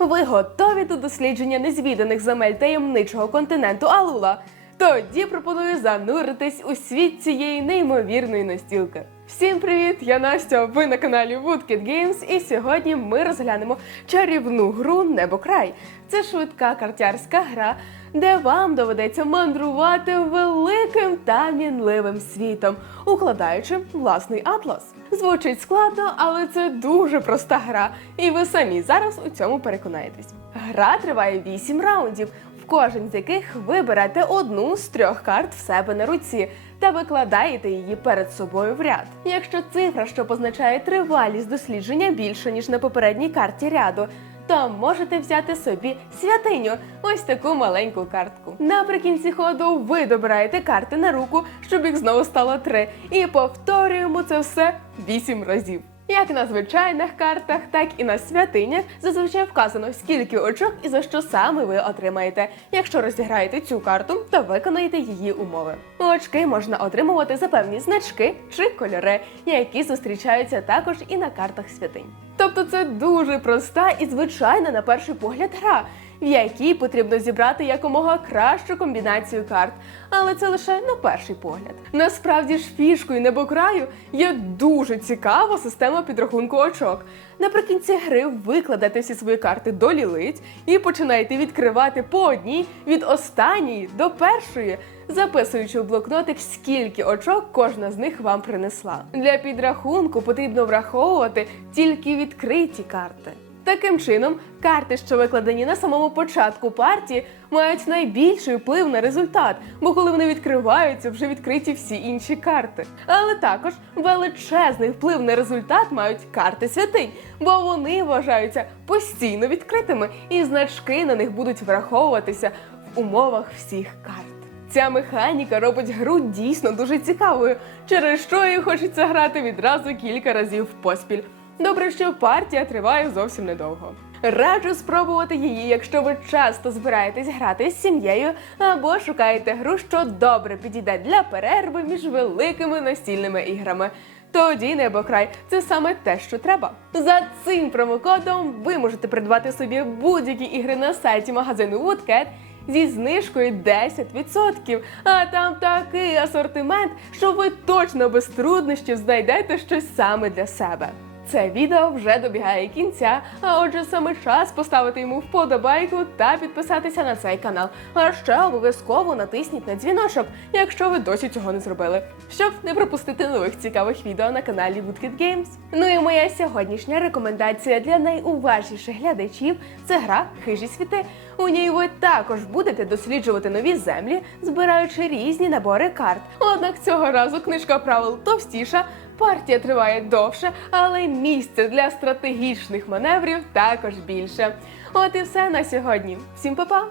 Ви готові до дослідження незвіданих земель таємничого континенту Алула? Тоді пропоную зануритись у світ цієї неймовірної настілки. Всім привіт! Я Настя. Ви на каналі Woodkid Games, і сьогодні ми розглянемо чарівну гру Небокрай. Це швидка картярська гра, де вам доведеться мандрувати великим та мінливим світом, укладаючи власний атлас. Звучить складно, але це дуже проста гра, і ви самі зараз у цьому переконаєтесь. Гра триває 8 раундів, в кожен з яких ви берете одну з трьох карт в себе на руці та викладаєте її перед собою в ряд. Якщо цифра, що позначає тривалість дослідження, більше ніж на попередній карті ряду, то можете взяти собі святиню, ось таку маленьку картку. Наприкінці ходу ви добираєте карти на руку, щоб їх знову стало три, і повторюємо це все вісім разів. Як на звичайних картах, так і на святинях зазвичай вказано, скільки очок і за що саме ви отримаєте, якщо розіграєте цю карту та виконаєте її умови. Очки можна отримувати за певні значки чи кольори, які зустрічаються також і на картах святинь. Тобто це дуже проста і звичайна на перший погляд гра, в якій потрібно зібрати якомога кращу комбінацію карт, але це лише на перший погляд. Насправді ж фішкою небокраю є дуже цікава система підрахунку очок. Наприкінці гри викладете всі свої карти до лілиць і починаєте відкривати по одній від останньої до першої, записуючи в блокнотик, скільки очок кожна з них вам принесла. Для підрахунку потрібно враховувати тільки відкриті карти. Таким чином, карти, що викладені на самому початку партії, мають найбільший вплив на результат, бо коли вони відкриваються, вже відкриті всі інші карти. Але також величезний вплив на результат мають карти святинь, бо вони вважаються постійно відкритими, і значки на них будуть враховуватися в умовах всіх карт. Ця механіка робить гру дійсно дуже цікавою, через що її хочеться грати відразу кілька разів поспіль. Добре, що партія триває зовсім недовго. Раджу спробувати її, якщо ви часто збираєтесь грати з сім'єю або шукаєте гру, що добре підійде для перерви між великими настільними іграми. Тоді небокрай це саме те, що треба. За цим промокодом ви можете придбати собі будь-які ігри на сайті магазину Woodcat зі знижкою 10%. А там такий асортимент, що ви точно без труднощів знайдете щось саме для себе. Це відео вже добігає кінця, а отже, саме час поставити йому вподобайку та підписатися на цей канал. А ще обов'язково натисніть на дзвіночок, якщо ви досі цього не зробили, щоб не пропустити нових цікавих відео на каналі Woodkid Games. Ну і моя сьогоднішня рекомендація для найуважніших глядачів це гра Хижі світи. У ній ви також будете досліджувати нові землі, збираючи різні набори карт. Однак цього разу книжка правил товстіша. Партія триває довше, але місця для стратегічних маневрів також більше. От і все на сьогодні. Всім па-па!